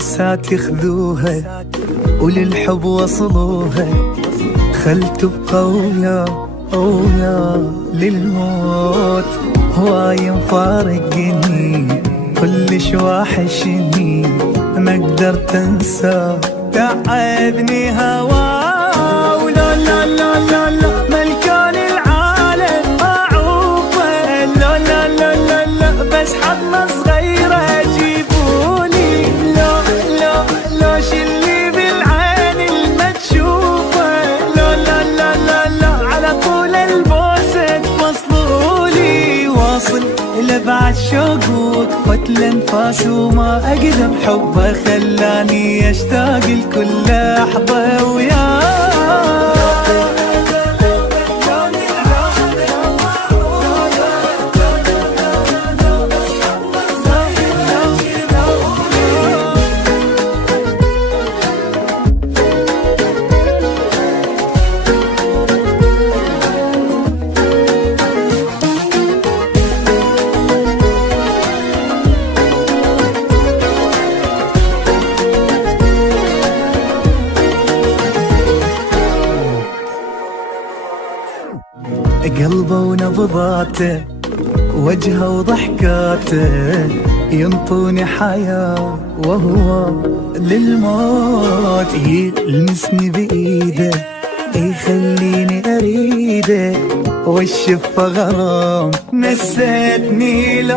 البوسات يخذوها وللحب وصلوها، خل تبقى ويا للموت. هواي مفارقني كلش واحشني، ما قدرت انسى تعبني هواه. ولا لا لا لا لا ملكان العالم اعوفه، لا لا لا لا لا بس حضنه صغيره جيبولي. لا لا لا شلي بالعين الما تشوفه، لا لا لا لا لا على طول البوسه توصلولي. واصل لبعد شوق وقفت الانفاس وما اقدم حبه، خلاني اشتاق لكل لحظه وياه. قلبه ونبضاته وجهه وضحكاته ينطوني حياة وهو للموت. يلمسني بإيده يخليني أريده، والشفة غرام نسيتني. لا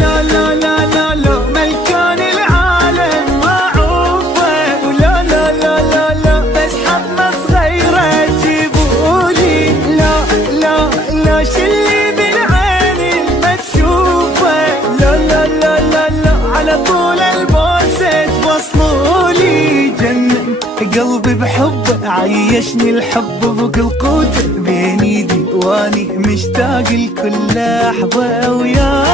لا لا لا لا لا ملكان العالم معروفة، ولا لا لا لا لا بس حضنة صغيرة تجيبولي. لا لا لا شلي بالعين ما تشوفه، لا لا لا لا لا على طول البوسة توصلولي. جنن قلبي بحبه عيشني الحب بكل قوته، بين ايدي واني مشتاق لكل لحظة وياه.